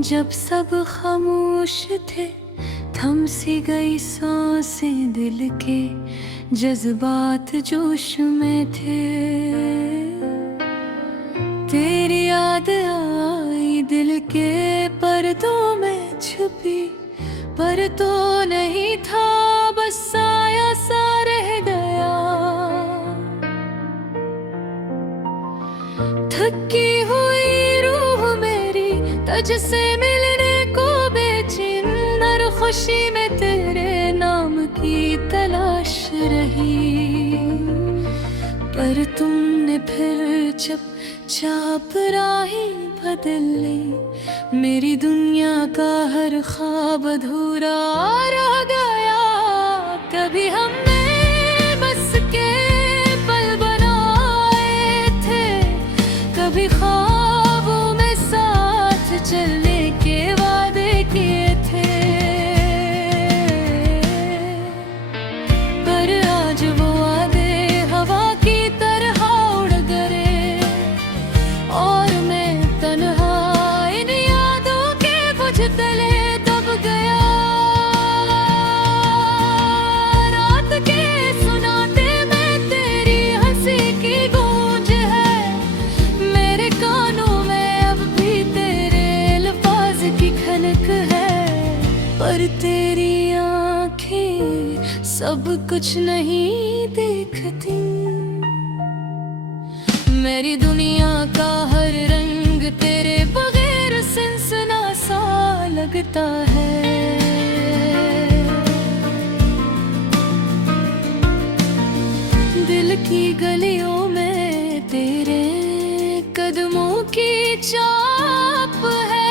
जब सब खामोश थे, थम सी गई सांसें दिल के, जज्बात जोश में थे। तेरी याद आई दिल के पर्दों में छुपी, पर तो नहीं था, बस साया सा रह गया। थकी हुई रूह मेरी तुझसे मिलने को बेचैन, हर खुशी में तेरे नाम की तलाश रही। पर तुमने फिर चुपचाप राहें बदल ली, मेरी दुनिया का हर ख्वाब अधूरा रह गया। कभी हमने बस के पल बनाए थे, कभी ख्वाबों में साथ चलने के वादे किए थे, पर आज वो वादे हवा की तरह उड़ गए, और मैं तन्हा इन यादों के बुझ तले दब गया। रात के सुनाते में तेरी हंसी की गूंज है, मेरे कानों में अब भी तेरे अल्फाज की खनक है। पर तेरी आँखें सब कुछ नहीं देखती, मेरी दुनिया का हर रंग तेरे बगैर सनसना सा लगता है। दिल की गलियों में तेरे कदमों की छाप है,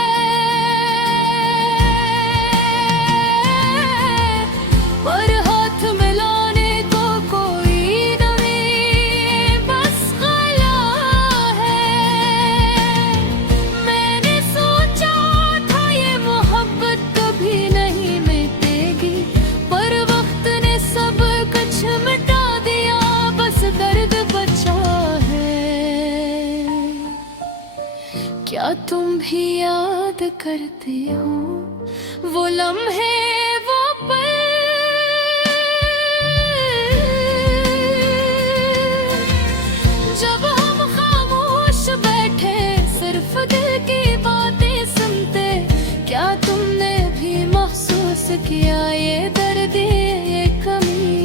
पर हाथ मिलाने को कोई नहीं, बस गला है। मैंने सोचा था ये मोहब्बत कभी नहीं मिटेगी, पर वक्त ने सब कुछ मिटा दिया, बस दर्द बचा है। क्या तुम भी याद करते हो वो लम्हे, वो पल, जब हम खामोश बैठे सिर्फ दिल की बातें सुनते? क्या तुमने भी महसूस किया ये दर्द, ये कमी,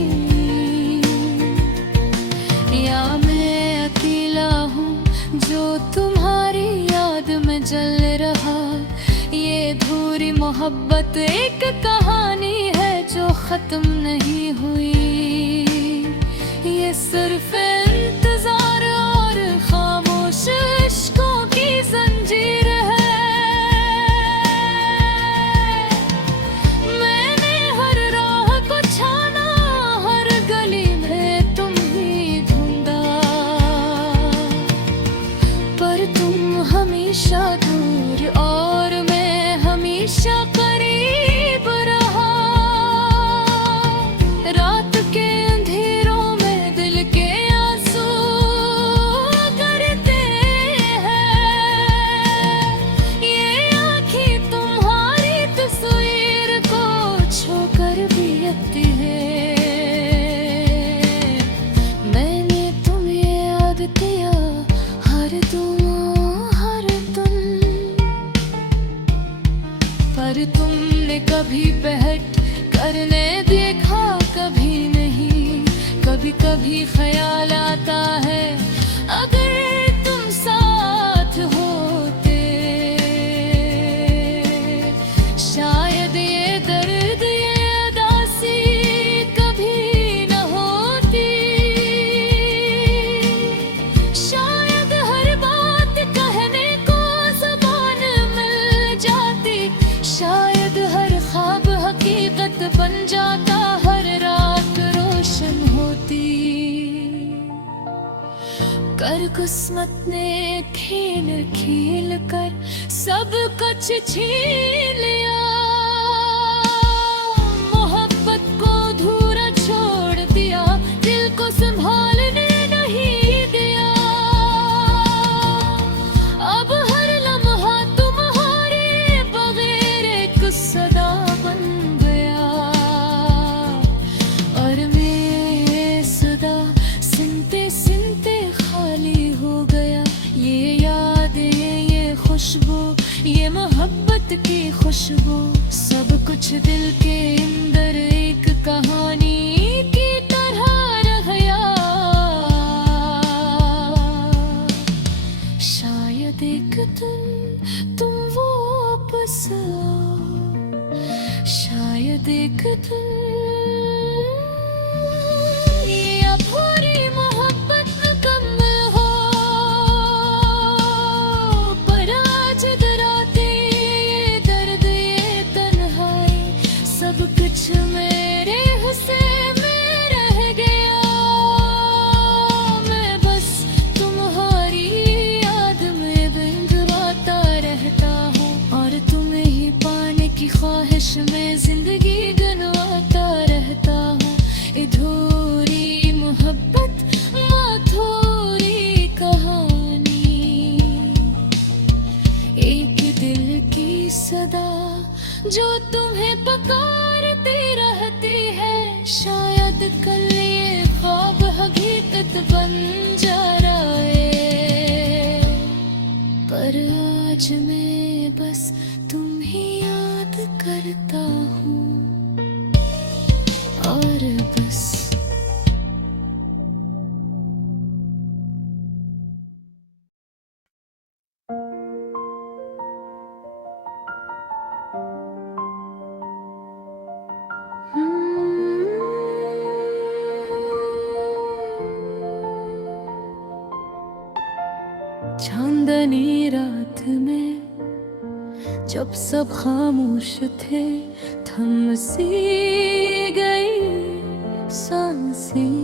या मैं अकेला हूँ जो तुम्हारी याद में जल रहा? ये अधूरी मोहब्बत एक कहानी है जो खत्म नहीं हुई, ये सिर्फ इंतजार और खामोश इश्कों की जंजीर है। मैंने हर राह को छाना, हर गली में तुम ही ढूंढा, पर तुम हमेशा दूर और मैं हमेशा करीब रहा। रात के अंधेरों में दिल के आंसू करते हैं, ये आँखें तुम्हारी तस्वीर को छोकर भी रखती है। मैंने तुम्हें याद किया हर दिन, पर तुमने कभी पहट करने देखा कभी नहीं। कभी कभी ख्याल आता है अगर तुम साथ होते, शायद ये दर्द, ये उदासी कभी न होती। शायद हर बात कहने को ज़ुबान मिल जाती, शायद हर ख्वाब हकीकत बन जाता, हर रात रोशन होती। कर किस्मत ने खेल खेल कर सब कुछ छीन लिया, मोहब्बत को अधूरा छोड़ दिया, दिल को संभालने नहीं दिया। अब हर लम्हा तुम्हारे ये मोहब्बत की खुशबू सब कुछ दिल के अंदर एक कहानी की तरह रह गया। शायद एक दिन तुम वापस आओ, शायद एक दिन ये अधूरी मोहब्बत मुकम्मल हो। पर आज डराते ये दर्द ये तन्हाई सब कुछ मेरे हिस्से में रह गया। मैं बस तुम्हारी याद में भिंगवाता रहता हूँ और तुम्हें ही पाने की ख्वाहिश में जिंदगी गनवाता रहता हूँ। अधूरी मोहब्बत अधूरी कहानी, एक दिल की सदा जो तुम्हें पुकारती रहती है। शायद कल ये ख्वाब हकीकत बन जा रहा है, पर आज मैं बस तुम्हें याद करता हूँ और बस। चांदनी रात में जब सब खामोश थे, थम सी गई सांसें।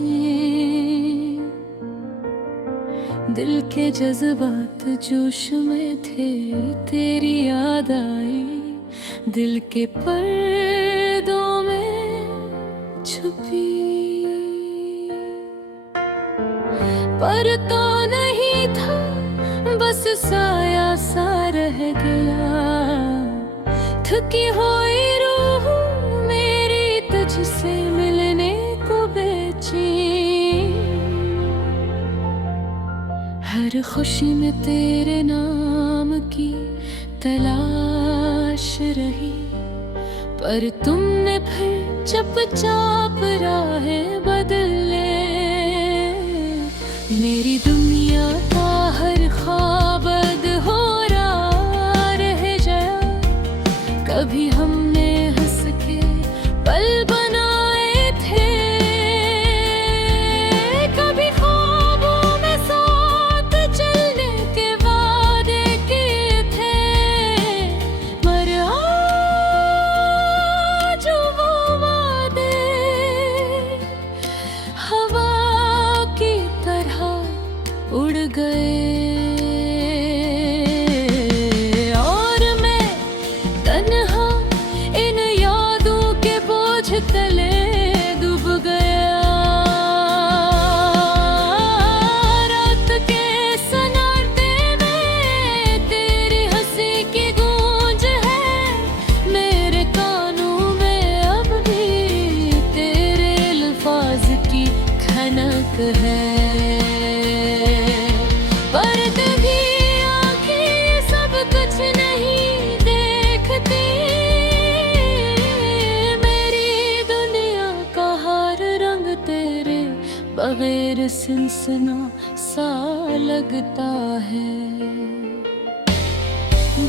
दिल के जज्बात जोश में थे, तेरी याद आई दिल के पर्दों में छुपी। पर तो नहीं था, बस साया सा रह गया। थकी हुई रूह मेरी तुझसे मिलने को बेचैन। हर खुशी में तेरे नाम की तलाश रही, पर तुमने फिर चुपचाप राहें बदले। मेरी दुनिया का हर ख्वाब अधूरा रह गया। कभी हमने हंस के पल बनाए थे, कभी ख्वाबों में साथ चलने के वादे किए थे। पर आज वो वादे हवा की तरह उड़ गए और मैं तन्हा इन यादों के बोझ तले डूब गया। रात के सन्नाटे में तेरी हंसी की गूंज है, मेरे कानों में अब भी तेरे अल्फाज की खनक है। बगैर सिलसिला सा लगता है।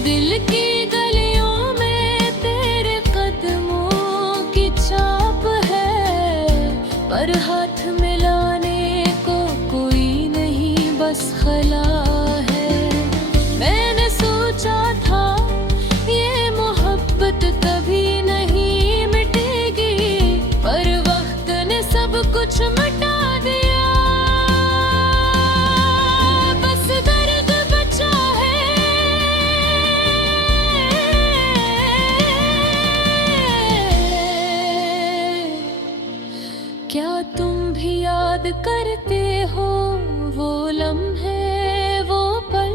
दिल की गलियों में तेरे कदमों की छाप है, पर हाथ मिलाने को कोई नहीं, बस खला है। मैंने सोचा था ये मोहब्बत कभी नहीं मिटेगी, पर वक्त ने सब कुछ मिटा दिया। बस दर्द बचा है, क्या तुम भी याद करते हो वो लम्हे वो पल,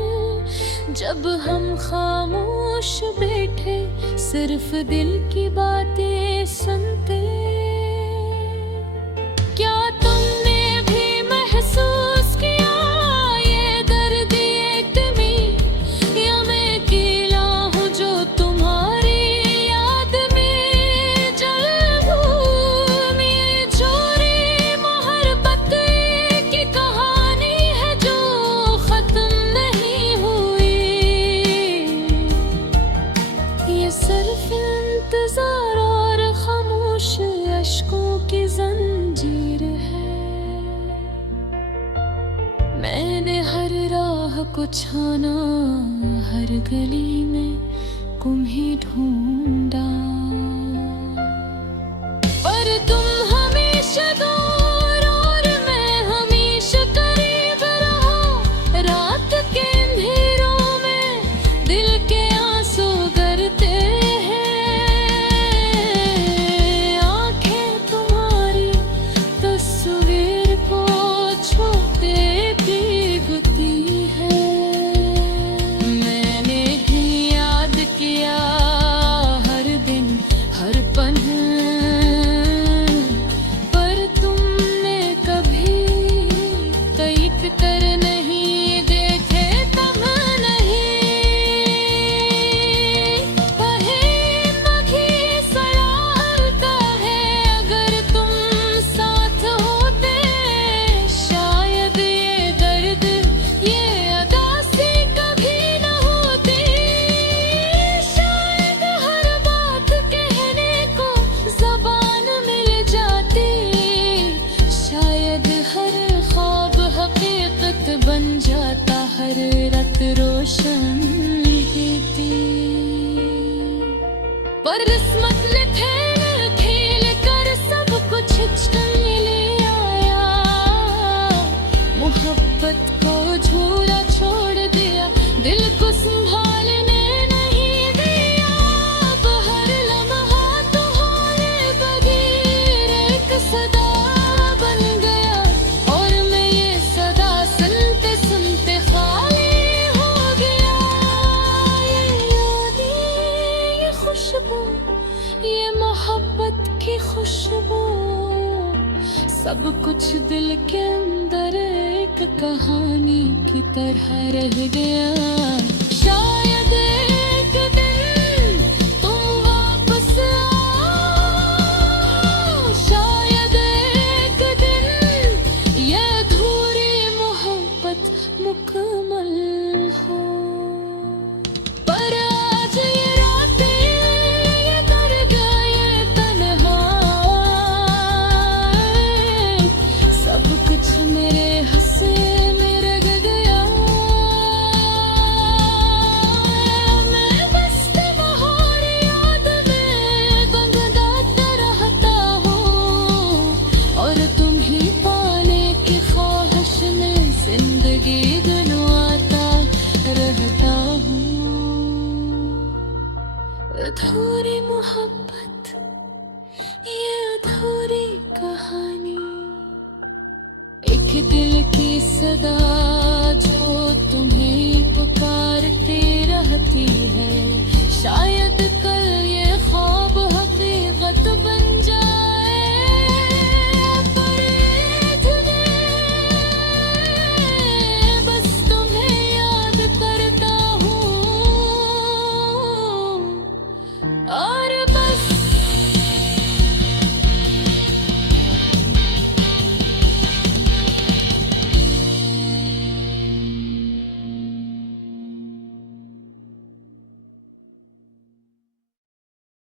जब हम खामोश बैठे सिर्फ दिल की बातें सुनते। क्या तुमने भी महसूस किया ये दर्द, ये कमी या मैं अकेला मैंने हर राह को छाना, हर गली में तुम्हें ढूंढा, पर तुम हमेशा दूर और मैं हमेशा करीब रहा। रात के अंधेरों में दिल के आंसू गिरते हैं, आंखें तुम्हारी तस्वीर को छूते भीगती है। मैंने ही याद किया हर दिन हर पल, पर तुमने कभी देख कर नहीं देखे तब नहीं। वही मघी सड़ाता है अगर तुम साथ होते, शायद ये दर्द ये अदासी कभी न होती। शायद हर बात कहने को ज़बान मिल जाती, शायद हर ख्वाब हकीकत बन जाता, हर रात रोशन होती। पर किस्मत ने खेल कर सब कुछ छीन ले आया, मोहब्बत को झूला छोड़ दिया, दिल को संभालने नहीं दिया। अब हर लम्हा तुम्हारे बगैर एक सदा बन गया, और मैं ये सदा सुनते सुनते खाली हो गया। ये यादें, ये खुशबू, ये मोहब्बत की खुशबू, सब कुछ दिल के अंदर एक कहानी की तरह रह गया। शायद एक दिन तुम वापस आओ, शायद एक दिन ये अधूरी मोहब्बत मुकम्मल हो। पर आज ये रातें, ये दर्द, ये तन्हा, सब कुछ मेरे हंसे में रह गया। मैं बस तुम्हारी याद में गुनगुनाता रहता हूँ, और तुम ही पाने की ख्वाहिश में जिंदगी गुनगुनाता रहता हूँ। अधूरी मोहब्बत, ये अधूरी कहानी, एक दिल की सदा जो तुम्हें पुकारती रहती है। शायद कल ये ख्वाब हकीकत बन जाए।